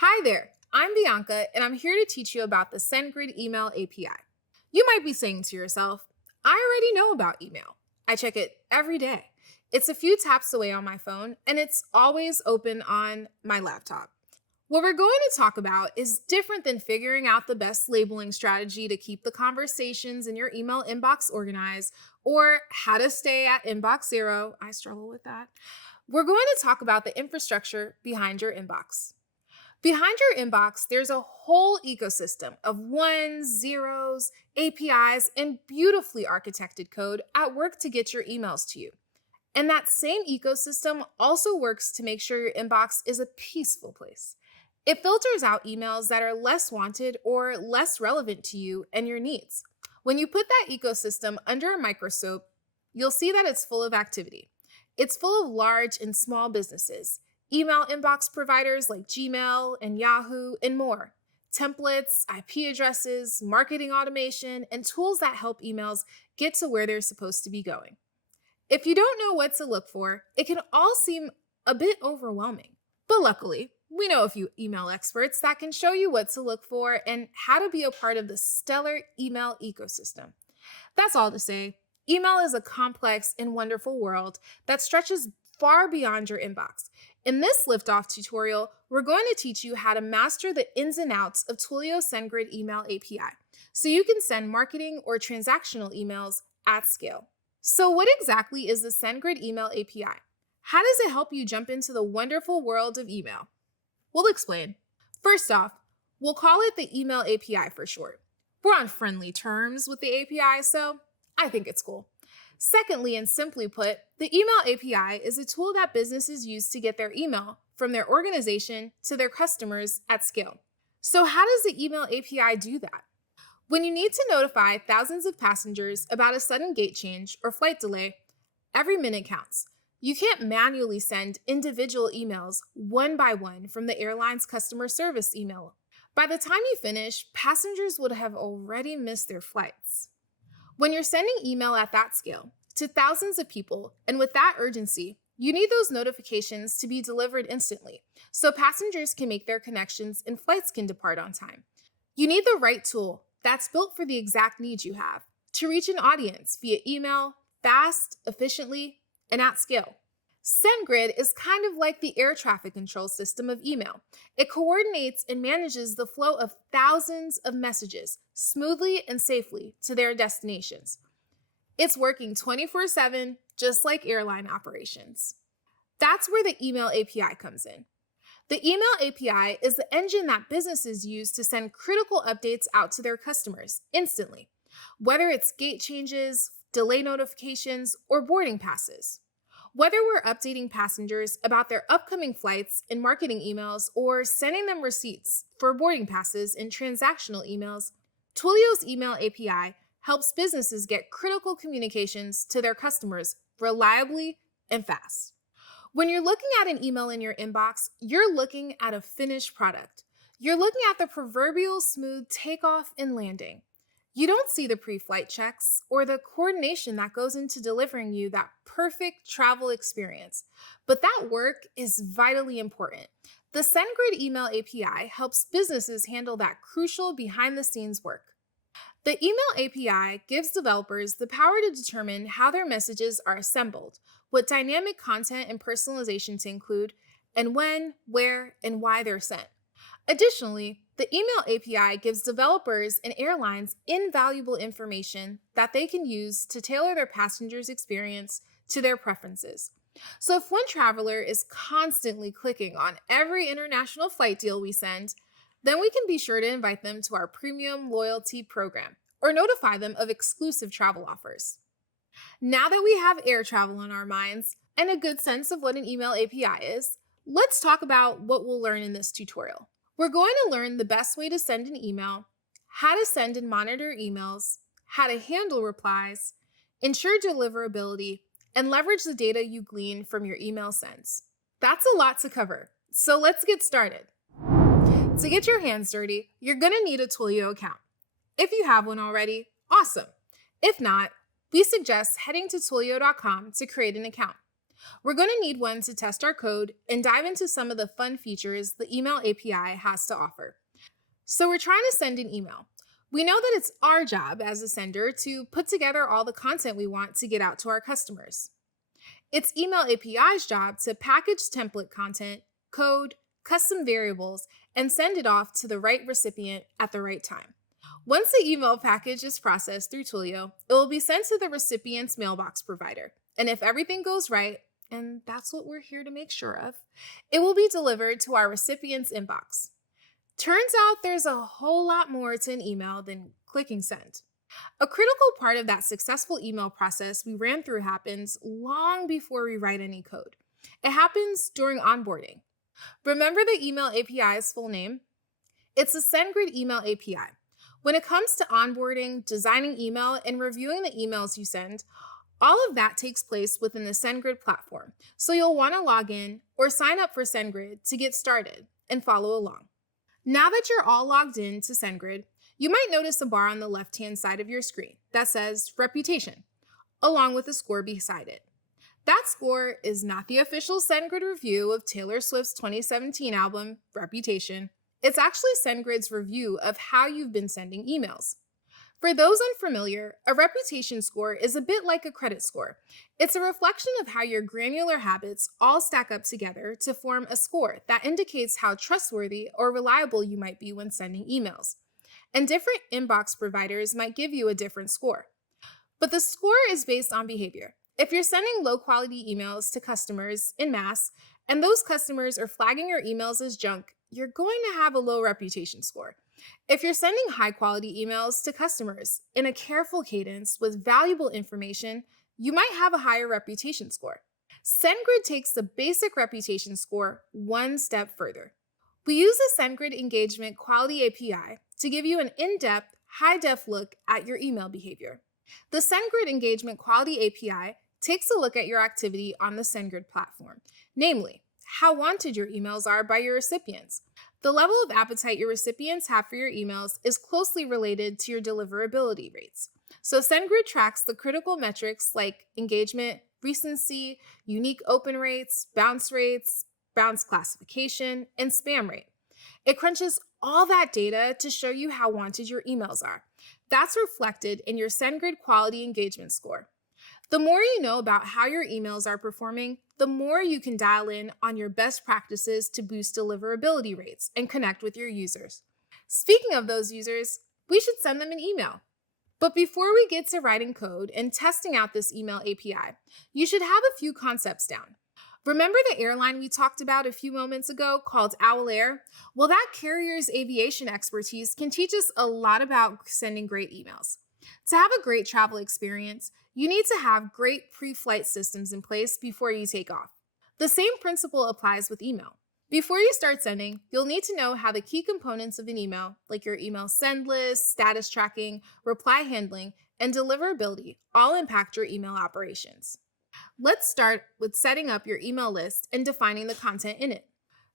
Hi there, I'm Bianca, and I'm here to teach you about the SendGrid email API. You might be saying to yourself, I already know about email. I check it every day. It's a few taps away on my phone, and it's always open on my laptop. What we're going to talk about is different than figuring out the best labeling strategy to keep the conversations in your email inbox organized or how to stay at inbox zero. I struggle with that. We're going to talk about the infrastructure behind your inbox. Behind your inbox, there's a whole ecosystem of ones, zeros, APIs, and beautifully architected code at work to get your emails to you. And that same ecosystem also works to make sure your inbox is a peaceful place. It filters out emails that are less wanted or less relevant to you and your needs. When you put that ecosystem under a microscope, you'll see that it's full of activity. It's full of large and small businesses, email inbox providers like Gmail and Yahoo, and more. Templates, IP addresses, marketing automation, and tools that help emails get to where they're supposed to be going. If you don't know what to look for, it can all seem a bit overwhelming. But luckily, we know a few email experts that can show you what to look for and how to be a part of the stellar email ecosystem. That's all to say, email is a complex and wonderful world that stretches far beyond your inbox. In this Liftoff tutorial, we're going to teach you how to master the ins and outs of Twilio SendGrid email API, so you can send marketing or transactional emails at scale. So what exactly is the SendGrid email API? How does it help you jump into the wonderful world of email? We'll explain. First off, we'll call it the email API for short. We're on friendly terms with the API, so I think it's cool. Secondly, and simply put, the email API is a tool that businesses use to get their email from their organization to their customers at scale. So how does the email API do that? When you need to notify thousands of passengers about a sudden gate change or flight delay, every minute counts. You can't manually send individual emails one by one from the airline's customer service email. By the time you finish, passengers would have already missed their flights. When you're sending email at that scale to thousands of people and with that urgency, you need those notifications to be delivered instantly so passengers can make their connections and flights can depart on time. You need the right tool that's built for the exact needs you have to reach an audience via email, fast, efficiently, and at scale. SendGrid is kind of like the air traffic control system of email. It coordinates and manages the flow of thousands of messages smoothly and safely to their destinations. It's working 24/7, just like airline operations. That's where the email API comes in. The email API is the engine that businesses use to send critical updates out to their customers instantly, whether it's gate changes, delay notifications, or boarding passes. Whether we're updating passengers about their upcoming flights in marketing emails or sending them receipts for boarding passes in transactional emails, Twilio's email API helps businesses get critical communications to their customers reliably and fast. When you're looking at an email in your inbox, you're looking at a finished product. You're looking at the proverbial smooth takeoff and landing. You don't see the pre-flight checks or the coordination that goes into delivering you that perfect travel experience. But that work is vitally important. The SendGrid email API helps businesses handle that crucial behind-the-scenes work. The email API gives developers the power to determine how their messages are assembled, what dynamic content and personalization to include, and when, where, and why they're sent. Additionally, the email API gives developers and airlines invaluable information that they can use to tailor their passengers' experience to their preferences. So if one traveler is constantly clicking on every international flight deal we send, then we can be sure to invite them to our premium loyalty program or notify them of exclusive travel offers. Now that we have air travel on our minds and a good sense of what an email API is, let's talk about what we'll learn in this tutorial. We're going to learn the best way to send an email, how to send and monitor emails, how to handle replies, ensure deliverability, and leverage the data you glean from your email sends. That's a lot to cover, so let's get started. To get your hands dirty, you're going to need a Twilio account. If you have one already, awesome. If not, we suggest heading to Twilio.com to create an account. We're going to need one to test our code and dive into some of the fun features the email API has to offer. So we're trying to send an email. We know that it's our job as a sender to put together all the content we want to get out to our customers. It's Email API's job to package template content, code, custom variables, and send it off to the right recipient at the right time. Once the email package is processed through Twilio, it will be sent to the recipient's mailbox provider. And if everything goes right, and that's what we're here to make sure of, it will be delivered to our recipient's inbox. Turns out there's a whole lot more to an email than clicking send. A critical part of that successful email process we ran through happens long before we write any code. It happens during onboarding. Remember the email API's full name? It's a SendGrid email API. When it comes to onboarding, designing email, and reviewing the emails you send, all of that takes place within the SendGrid platform. So you'll want to log in or sign up for SendGrid to get started and follow along. Now that you're all logged in to SendGrid, you might notice a bar on the left-hand side of your screen that says Reputation, along with a score beside it. That score is not the official SendGrid review of Taylor Swift's 2017 album, Reputation. It's actually SendGrid's review of how you've been sending emails. For those unfamiliar, a reputation score is a bit like a credit score. It's a reflection of how your granular habits all stack up together to form a score that indicates how trustworthy or reliable you might be when sending emails. And different inbox providers might give you a different score. But the score is based on behavior. If you're sending low-quality emails to customers en masse, and those customers are flagging your emails as junk, you're going to have a low reputation score. If you're sending high-quality emails to customers in a careful cadence with valuable information, you might have a higher reputation score. SendGrid takes the basic reputation score one step further. We use the SendGrid Engagement Quality API to give you an in-depth, high-def look at your email behavior. The SendGrid Engagement Quality API takes a look at your activity on the SendGrid platform, namely, how wanted your emails are by your recipients. The level of appetite your recipients have for your emails is closely related to your deliverability rates. So SendGrid tracks the critical metrics like engagement, recency, unique open rates, bounce classification, and spam rate. It crunches all that data to show you how wanted your emails are. That's reflected in your SendGrid Quality Engagement Score. The more you know about how your emails are performing, the more you can dial in on your best practices to boost deliverability rates and connect with your users. Speaking of those users, we should send them an email. But before we get to writing code and testing out this email API, you should have a few concepts down. Remember the airline we talked about a few moments ago called Owl Air? Well, that carrier's aviation expertise can teach us a lot about sending great emails. To have a great travel experience, you need to have great pre-flight systems in place before you take off. The same principle applies with email. Before you start sending, you'll need to know how the key components of an email, like your email send list, status tracking, reply handling, and deliverability, all impact your email operations. Let's start with setting up your email list and defining the content in it.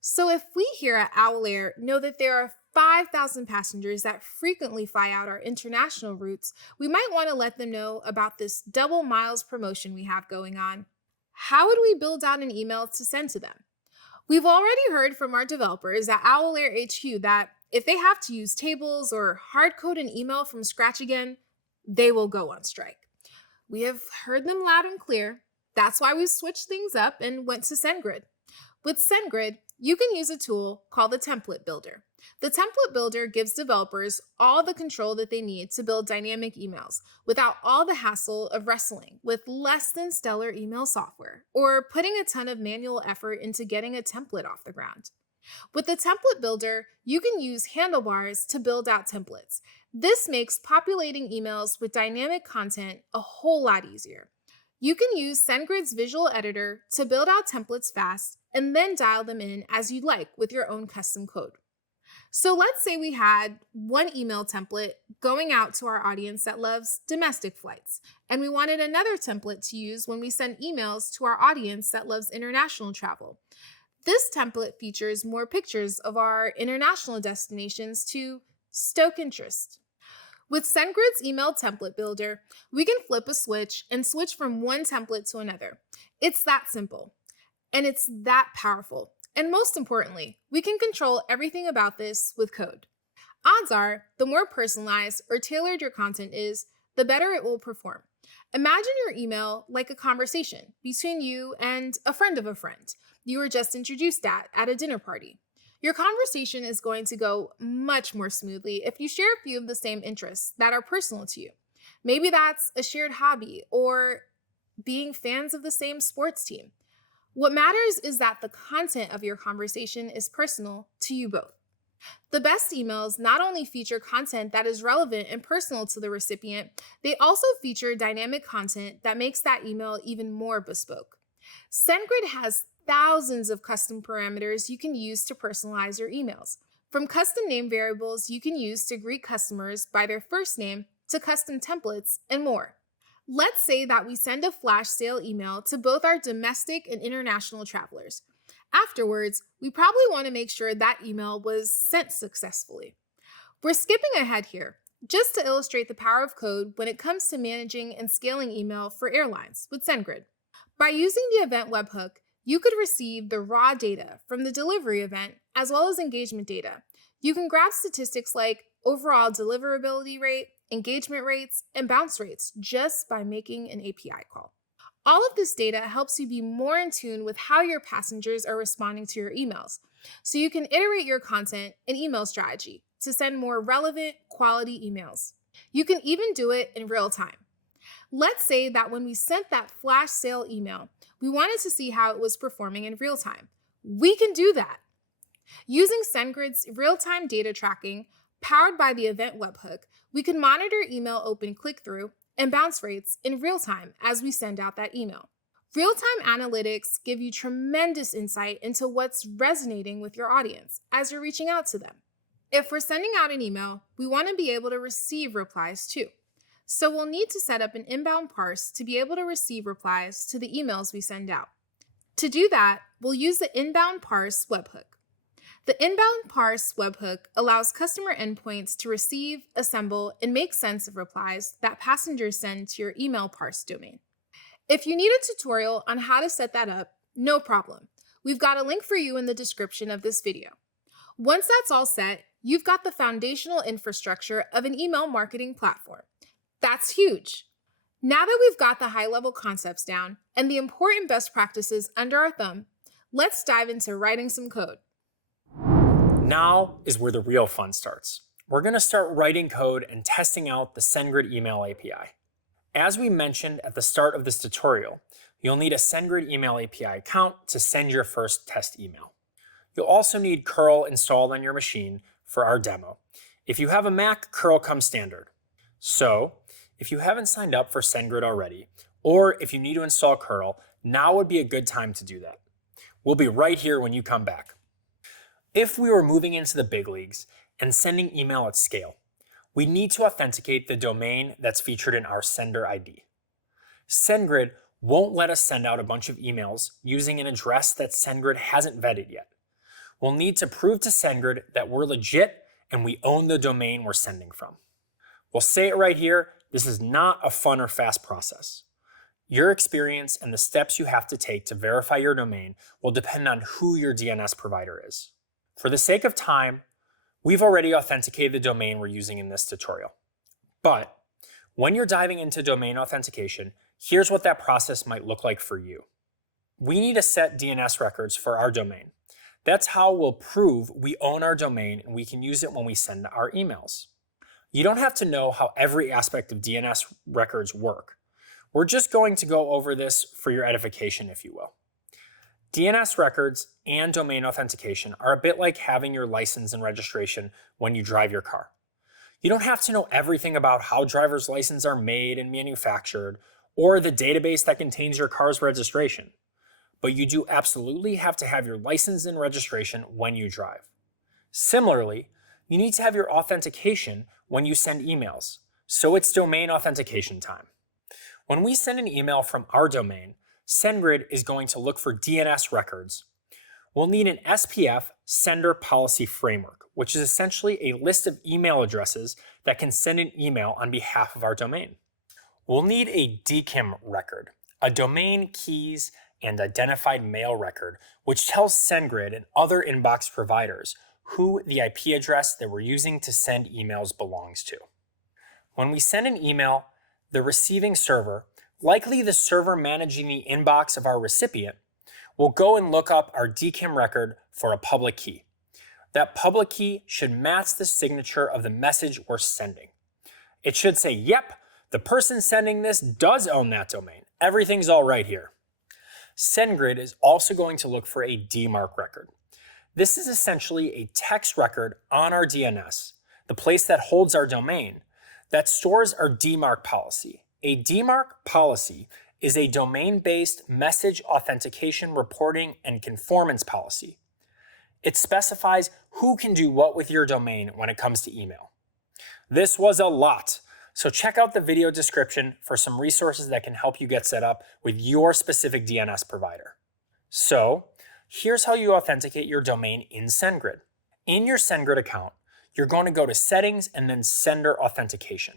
So if we here at Owl Air know that there are 5,000 passengers that frequently fly out our international routes, we might want to let them know about this double miles promotion we have going on. How would we build out an email to send to them? We've already heard from our developers at Owl Air HQ that if they have to use tables or hard code an email from scratch again, they will go on strike. We have heard them loud and clear. That's why we switched things up and went to SendGrid. With SendGrid, you can use a tool called the Template Builder. The Template Builder gives developers all the control that they need to build dynamic emails without all the hassle of wrestling with less than stellar email software or putting a ton of manual effort into getting a template off the ground. With the Template Builder, you can use handlebars to build out templates. This makes populating emails with dynamic content a whole lot easier. You can use SendGrid's visual editor to build out templates fast and then dial them in as you'd like with your own custom code. So let's say we had one email template going out to our audience that loves domestic flights, and we wanted another template to use when we send emails to our audience that loves international travel. This template features more pictures of our international destinations to stoke interest. With SendGrid's email template builder, we can flip a switch and switch from one template to another. It's that simple, and it's that powerful. And most importantly, we can control everything about this with code. Odds are, the more personalized or tailored your content is, the better it will perform. Imagine your email like a conversation between you and a friend of a friend you were just introduced at a dinner party. Your conversation is going to go much more smoothly if you share a few of the same interests that are personal to you. Maybe that's a shared hobby or being fans of the same sports team. What matters is that the content of your conversation is personal to you both. The best emails not only feature content that is relevant and personal to the recipient, they also feature dynamic content that makes that email even more bespoke. SendGrid has thousands of custom parameters you can use to personalize your emails. From custom name variables you can use to greet customers by their first name to custom templates and more. Let's say that we send a flash sale email to both our domestic and international travelers. Afterwards, we probably want to make sure that email was sent successfully. We're skipping ahead here, just to illustrate the power of code when it comes to managing and scaling email for airlines with SendGrid. By using the event webhook, you could receive the raw data from the delivery event as well as engagement data. You can grab statistics like overall deliverability rate, engagement rates, and bounce rates just by making an API call. All of this data helps you be more in tune with how your passengers are responding to your emails, so you can iterate your content and email strategy to send more relevant, quality emails. You can even do it in real time. Let's say that when we sent that flash sale email, we wanted to see how it was performing in real time. We can do that. Using SendGrid's real-time data tracking, powered by the event webhook, we can monitor email open click-through and bounce rates in real time as we send out that email. Real-time analytics give you tremendous insight into what's resonating with your audience as you're reaching out to them. If we're sending out an email, we want to be able to receive replies too. So we'll need to set up an inbound parse to be able to receive replies to the emails we send out. To do that, we'll use the inbound parse webhook. The inbound parse webhook allows customer endpoints to receive, assemble, and make sense of replies that passengers send to your email parse domain. If you need a tutorial on how to set that up, no problem. We've got a link for you in the description of this video. Once that's all set, you've got the foundational infrastructure of an email marketing platform. That's huge. Now that we've got the high-level concepts down and the important best practices under our thumb, let's dive into writing some code. Now is where the real fun starts. We're going to start writing code and testing out the SendGrid email API. As we mentioned at the start of this tutorial, you'll need a SendGrid email API account to send your first test email. You'll also need curl installed on your machine for our demo. If you have a Mac, curl comes standard. So, if you haven't signed up for SendGrid already, or if you need to install curl, now would be a good time to do that. We'll be right here when you come back. If we were moving into the big leagues and sending email at scale, we need to authenticate the domain that's featured in our sender ID. SendGrid won't let us send out a bunch of emails using an address that SendGrid hasn't vetted yet. We'll need to prove to SendGrid that we're legit and we own the domain we're sending from. We'll say it right here, this is not a fun or fast process. Your experience and the steps you have to take to verify your domain will depend on who your DNS provider is. For the sake of time, we've already authenticated the domain we're using in this tutorial. But when you're diving into domain authentication, here's what that process might look like for you. We need to set DNS records for our domain. That's how we'll prove we own our domain and we can use it when we send our emails. You don't have to know how every aspect of DNS records work. We're just going to go over this for your edification, if you will. DNS records and domain authentication are a bit like having your license and registration when you drive your car. You don't have to know everything about how driver's licenses are made and manufactured, or the database that contains your car's registration. But you do absolutely have to have your license and registration when you drive. Similarly, you need to have your authentication when you send emails, so it's domain authentication time. When we send an email from our domain, SendGrid is going to look for DNS records. We'll need an SPF Sender Policy Framework, which is essentially a list of email addresses that can send an email on behalf of our domain. We'll need a DKIM record, a domain keys and identified mail record, which tells SendGrid and other inbox providers who the IP address that we're using to send emails belongs to. When we send an email, the receiving server, likely the server managing the inbox of our recipient, will go and look up our DKIM record for a public key. That public key should match the signature of the message we're sending. It should say, yep, the person sending this does own that domain. Everything's all right here. SendGrid is also going to look for a DMARC record. This is essentially a text record on our DNS, the place that holds our domain, that stores our DMARC policy. A DMARC policy is a domain-based message authentication reporting and conformance policy. It specifies who can do what with your domain when it comes to email. This was a lot, so check out the video description for some resources that can help you get set up with your specific DNS provider. So, here's how you authenticate your domain in SendGrid. In your SendGrid account, you're going to go to Settings and then Sender Authentication.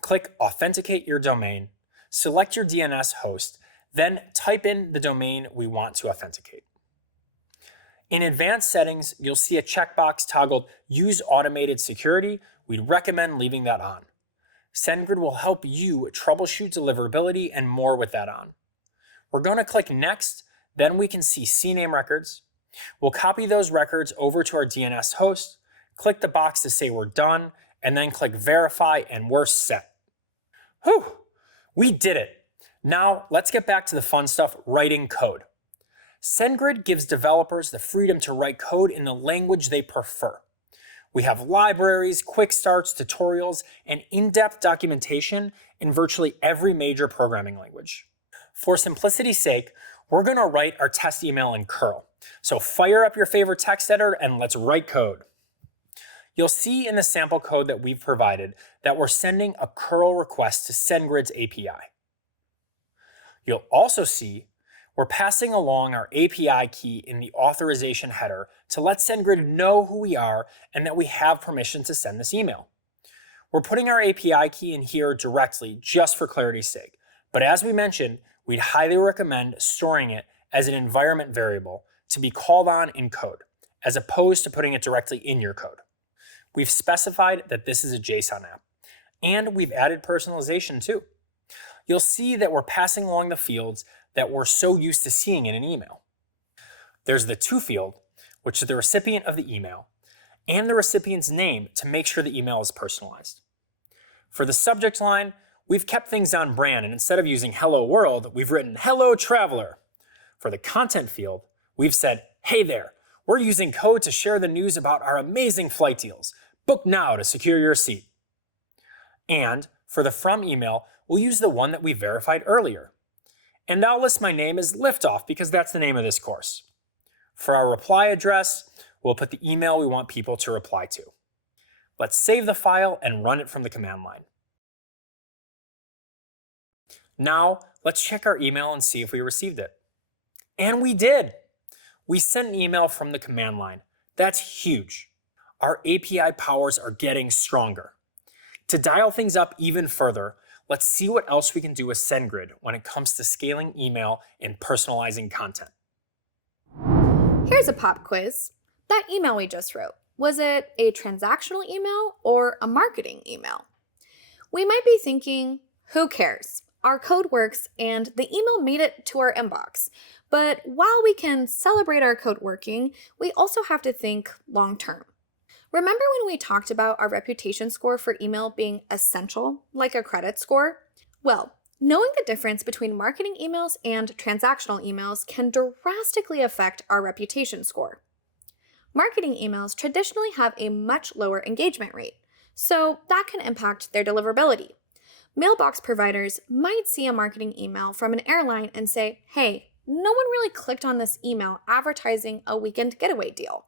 Click Authenticate Your Domain, select your DNS host, then type in the domain we want to authenticate. In Advanced Settings, you'll see a checkbox toggled Use Automated Security. We'd recommend leaving that on. SendGrid will help you troubleshoot deliverability and more with that on. We're going to click Next, then we can see CNAME records. We'll copy those records over to our DNS host, click the box to say we're done, and then click Verify and we're set. Whew! We did it. Now let's get back to the fun stuff, writing code. SendGrid gives developers the freedom to write code in the language they prefer. We have libraries, quick starts, tutorials, and in-depth documentation in virtually every major programming language. For simplicity's sake, we're going to write our test email in curl. So fire up your favorite text editor and let's write code. You'll see in the sample code that we've provided that we're sending a curl request to SendGrid's API. You'll also see we're passing along our API key in the authorization header to let SendGrid know who we are and that we have permission to send this email. We're putting our API key in here directly just for clarity's sake, but as we mentioned, we'd highly recommend storing it as an environment variable to be called on in code, as opposed to putting it directly in your code. We've specified that this is a JSON app, and we've added personalization too. You'll see that we're passing along the fields that we're so used to seeing in an email. There's the To field, which is the recipient of the email, and the recipient's name to make sure the email is personalized. For the subject line, we've kept things on brand, and instead of using Hello World, we've written Hello Traveler. For the content field, we've said, hey there, we're using code to share the news about our amazing flight deals. Book now to secure your seat. And for the From email, we'll use the one that we verified earlier. And I'll list my name as Liftoff because that's the name of this course. For our reply address, we'll put the email we want people to reply to. Let's save the file and run it from the command line. Now, let's check our email and see if we received it. And we did! We sent an email from the command line. That's huge. Our API powers are getting stronger. To dial things up even further, let's see what else we can do with SendGrid when it comes to scaling email and personalizing content. Here's a pop quiz. That email we just wrote, was it a transactional email or a marketing email? We might be thinking, who cares? Our code works and the email made it to our inbox. But while we can celebrate our code working, we also have to think long term. Remember when we talked about our reputation score for email being essential, like a credit score? Well, knowing the difference between marketing emails and transactional emails can drastically affect our reputation score. Marketing emails traditionally have a much lower engagement rate, so that can impact their deliverability. Mailbox providers might see a marketing email from an airline and say, hey, no one really clicked on this email advertising a weekend getaway deal.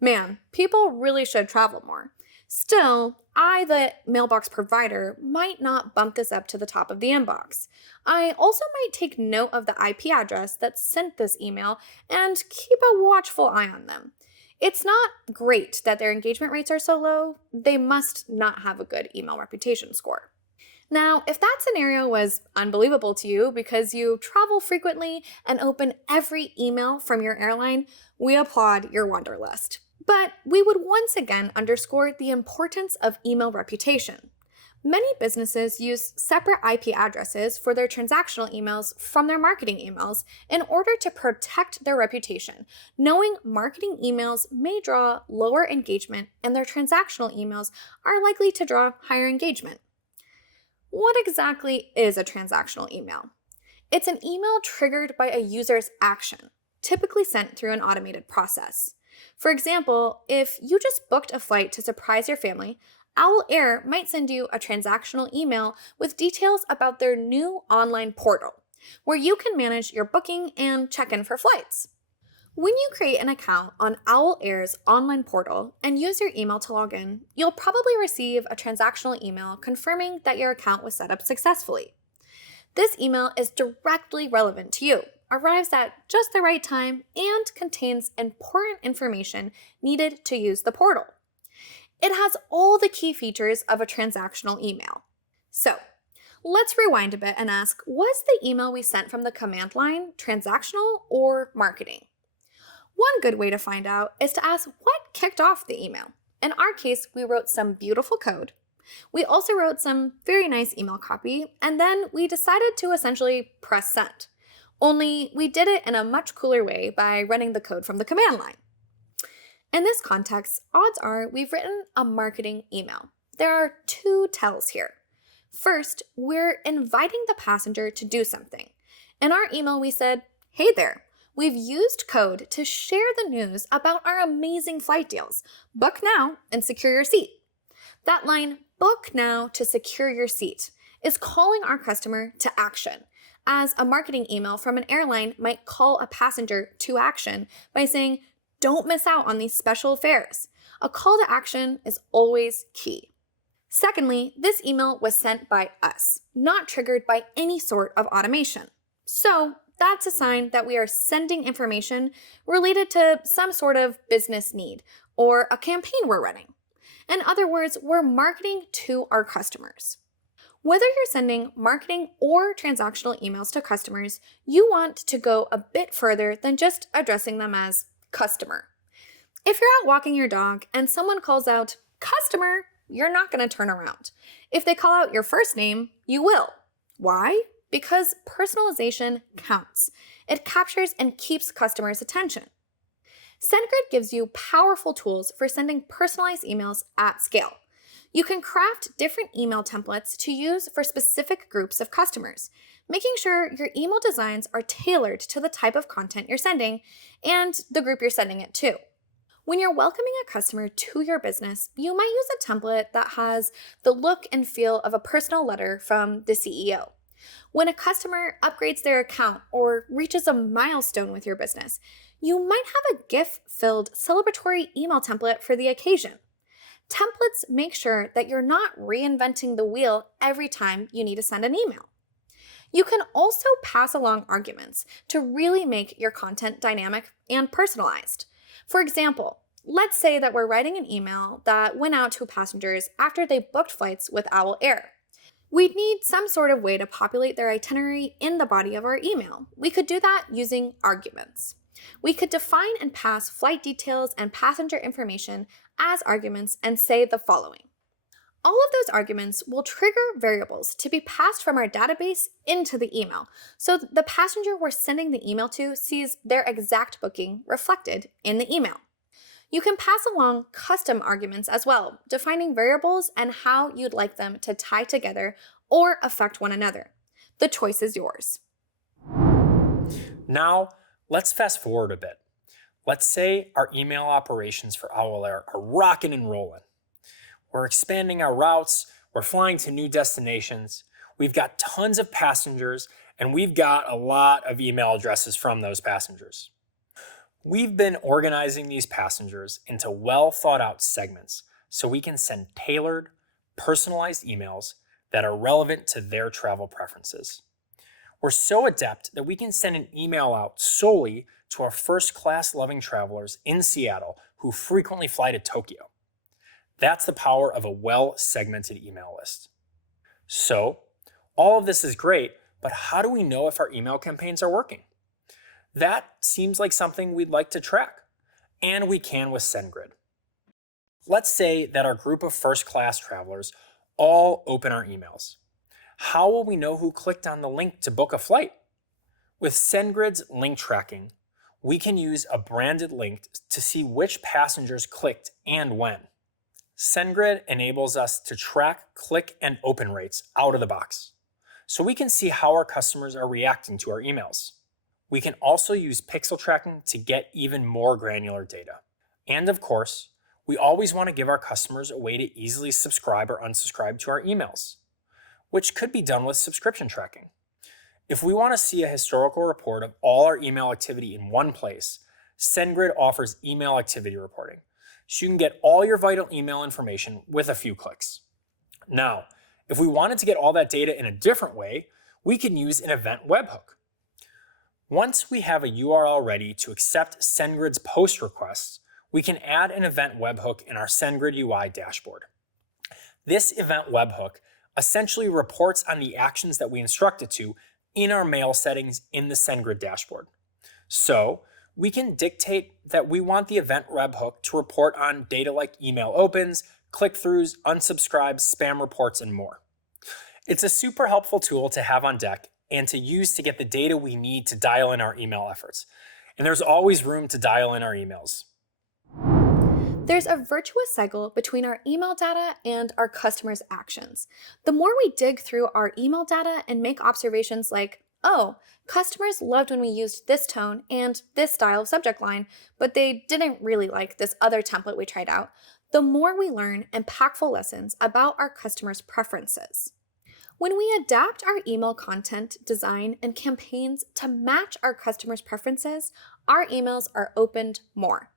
Man, people really should travel more. Still, I, the mailbox provider, might not bump this up to the top of the inbox. I also might take note of the IP address that sent this email and keep a watchful eye on them. It's not great that their engagement rates are so low. They must not have a good email reputation score. Now, if that scenario was unbelievable to you because you travel frequently and open every email from your airline, we applaud your wanderlust. But we would once again underscore the importance of email reputation. Many businesses use separate IP addresses for their transactional emails from their marketing emails in order to protect their reputation, knowing marketing emails may draw lower engagement and their transactional emails are likely to draw higher engagement. What exactly is a transactional email? It's an email triggered by a user's action, typically sent through an automated process. For example, if you just booked a flight to surprise your family, Owl Air might send you a transactional email with details about their new online portal, where you can manage your booking and check in for flights. When you create an account on Owl Air's online portal and use your email to log in, you'll probably receive a transactional email confirming that your account was set up successfully. This email is directly relevant to you, arrives at just the right time, and contains important information needed to use the portal. It has all the key features of a transactional email. So, let's rewind a bit and ask, was the email we sent from the command line transactional or marketing? One good way to find out is to ask what kicked off the email. In our case, we wrote some beautiful code. We also wrote some very nice email copy, and then we decided to essentially press send. Only we did it in a much cooler way by running the code from the command line. In this context, odds are we've written a marketing email. There are two tells here. First, we're inviting the passenger to do something. In our email, we said, "Hey there, we've used code to share the news about our amazing flight deals. Book now and secure your seat." That line, "book now to secure your seat," is calling our customer to action, as a marketing email from an airline might call a passenger to action by saying, "Don't miss out on these special fares." A call to action is always key. Secondly, this email was sent by us, not triggered by any sort of automation. So, that's a sign that we are sending information related to some sort of business need or a campaign we're running. In other words, we're marketing to our customers. Whether you're sending marketing or transactional emails to customers, you want to go a bit further than just addressing them as customer. If you're out walking your dog and someone calls out customer, you're not going to turn around. If they call out your first name, you will. Why? Because personalization counts. It captures and keeps customers' attention. SendGrid gives you powerful tools for sending personalized emails at scale. You can craft different email templates to use for specific groups of customers, making sure your email designs are tailored to the type of content you're sending and the group you're sending it to. When you're welcoming a customer to your business, you might use a template that has the look and feel of a personal letter from the CEO. When a customer upgrades their account or reaches a milestone with your business, you might have a GIF-filled celebratory email template for the occasion. Templates make sure that you're not reinventing the wheel every time you need to send an email. You can also pass along arguments to really make your content dynamic and personalized. For example, let's say that we're writing an email that went out to passengers after they booked flights with Owl Air. We'd need some sort of way to populate their itinerary in the body of our email. We could do that using arguments. We could define and pass flight details and passenger information as arguments and say the following. All of those arguments will trigger variables to be passed from our database into the email, so the passenger we're sending the email to sees their exact booking reflected in the email. You can pass along custom arguments as well, defining variables and how you'd like them to tie together or affect one another. The choice is yours. Now, let's fast forward a bit. Let's say our email operations for Owl Air are rocking and rolling. We're expanding our routes, we're flying to new destinations, we've got tons of passengers, and we've got a lot of email addresses from those passengers. We've been organizing these passengers into well thought out segments so we can send tailored, personalized emails that are relevant to their travel preferences. We're so adept that we can send an email out solely to our first-class loving travelers in Seattle who who frequently fly to Tokyo. That's the power of a well-segmented email list. So, all of this is great, but how do we know if our email campaigns are working? That seems like something we'd like to track, and we can with SendGrid. Let's say that our group of first-class travelers all open our emails. How will we know who clicked on the link to book a flight? With SendGrid's link tracking, we can use a branded link to see which passengers clicked and when. SendGrid enables us to track click and open rates out of the box, so we can see how our customers are reacting to our emails. We can also use pixel tracking to get even more granular data. And of course, we always want to give our customers a way to easily subscribe or unsubscribe to our emails, which could be done with subscription tracking. If we want to see a historical report of all our email activity in one place, SendGrid offers email activity reporting, so you can get all your vital email information with a few clicks. Now, if we wanted to get all that data in a different way, we can use an event webhook. Once we have a URL ready to accept SendGrid's post requests, we can add an event webhook in our SendGrid UI dashboard. This event webhook essentially reports on the actions that we instruct it to in our mail settings in the SendGrid dashboard. So, we can dictate that we want the event webhook to report on data like email opens, click-throughs, unsubscribes, spam reports, and more. It's a super helpful tool to have on deck and to use to get the data we need to dial in our email efforts. And there's always room to dial in our emails. There's a virtuous cycle between our email data and our customers' actions. The more we dig through our email data and make observations like, oh, customers loved when we used this tone and this style of subject line, but they didn't really like this other template we tried out, the more we learn impactful lessons about our customers' preferences. When we adapt our email content, design, and campaigns to match our customers' preferences, our emails are opened more.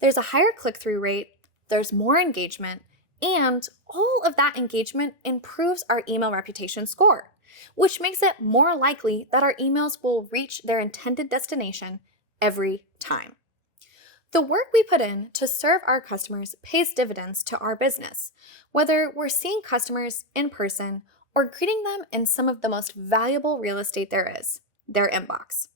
There's a higher click-through rate, there's more engagement, and all of that engagement improves our email reputation score, which makes it more likely that our emails will reach their intended destination every time. The work we put in to serve our customers pays dividends to our business, whether we're seeing customers in person or greeting them in some of the most valuable real estate there is, their inbox.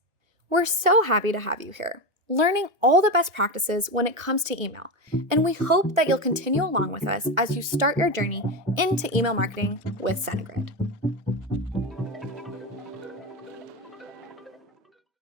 We're so happy to have you here, learning all the best practices when it comes to email, and we hope that you'll continue along with us as you start your journey into email marketing with SendGrid.